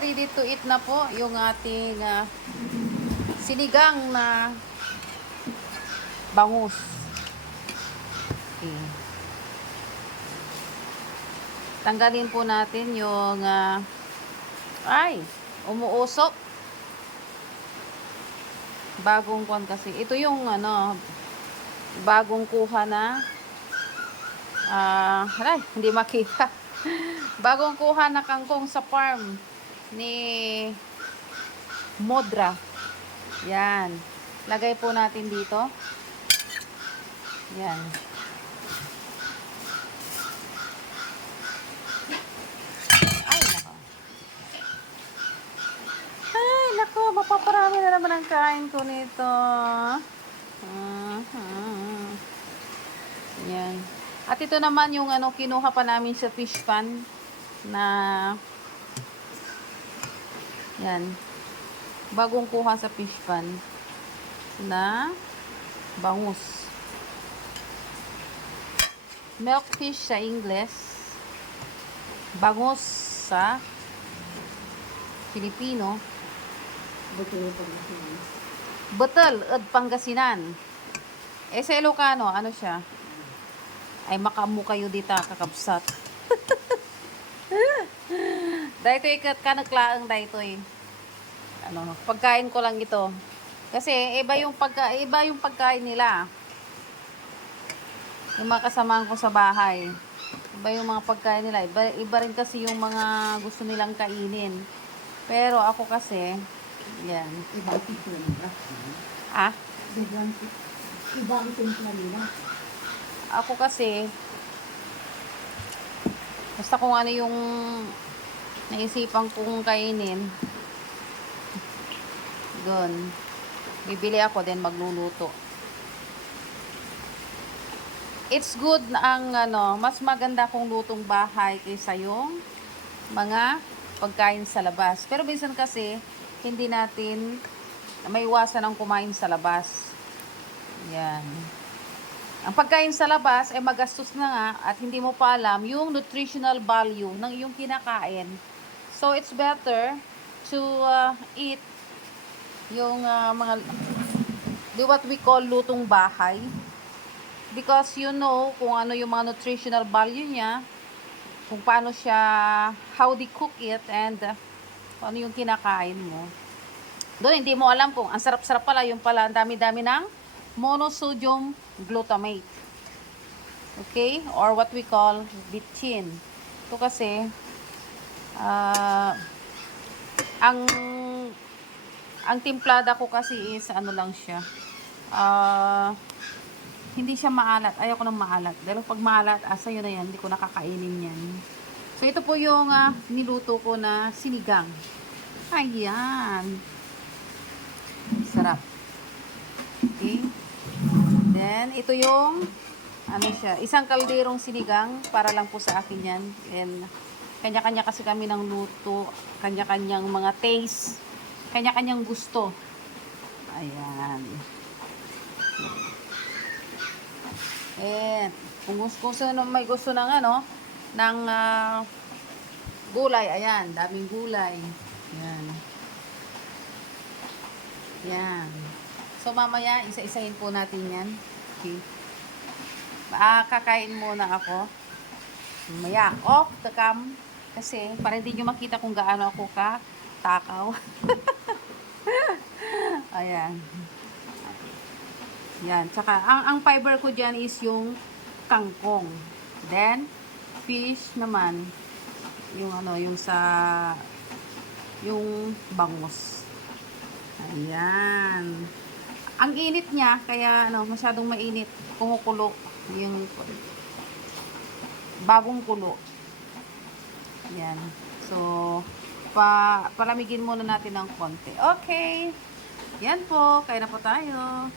ready to eat na po yung ating sinigang na bangus. Okay. Tanggalin po natin yung umuusok. Bagong kon kasi. Ito yung bagong kuha na hindi makita. Bagong kuha na kangkong sa farm ni Modra. Yan. Lagay po natin dito. Yan. Ay, nako. Mapaparami na naman ang kain ko nito. Yan. At ito naman yung kinuha pa namin sa fish pan na yan. Bagong kuha sa fish pan na bangus. Milkfish sa Ingles. Bangus sa Filipino. Butel at Pangasinan. Sa Ilocano, ano siya? Ay makamu kayo dito kakabsat. Dahito ikat ka naglaang dahito pagkain ko lang ito. Kasi iba yung pagkain nila. Yung mga kasamahan ko sa bahay. Iba yung mga pagkain nila. Iba rin kasi yung mga gusto nilang kainin. Pero ako kasi, yan. Ibang timpla nila. Ibang timpla nila. Ako kasi, basta kung ano yung naisipan kong kainin, doon, bibili ako, then magluluto. It's good na mas maganda kung lutong bahay kaysa yung mga pagkain sa labas. Pero minsan kasi, hindi natin maiwasan ang kumain sa labas. Yan. Ang pagkain sa labas ay magastos na nga at hindi mo pa alam yung nutritional value ng iyong kinakain. So, it's better to eat yung what we call lutong bahay. Because you know kung ano yung mga nutritional value niya, kung paano siya, how they cook it, and ano yung kinakain mo. Doon, hindi mo alam kung ang sarap-sarap pala, yung pala, ang dami-dami ng monosodium glutamate. Okay? Or what we call bitchin. Ito kasi, ang timplada ko kasi is, lang siya. Hindi siya maalat. Ayoko ng maalat. Dahil pag maalat, yun na yan. Hindi ko nakakainin yan. So, ito po yung niluto ko na sinigang. Ayan. Sarap. Okay. Then, ito yung isang kalderong sinigang para lang po sa akin yan. And, kanya-kanya kasi kami ng luto. Kanya-kanyang mga taste. Kanya-kanyang gusto. Ayan. Kung may gusto ng ng gulay, ayan, daming gulay. Ayan. Yan. So, mamaya, isa-isahin po natin yan. Okay. Kakain muna ako. Mamaya, off the cam. Kasi, para hindi nyo makita kung gaano ako takaw. Ayan. Yan. Tsaka, ang fiber ko dyan is yung kangkong. Then, fish naman. Yung yung bangus. Ayan. Ang init niya, kaya masyadong mainit. Kumukulo. Yung bagong kulo. Ayan. So, palamigin muna natin ng konti. Okay. Yan po. Kaya na po tayo.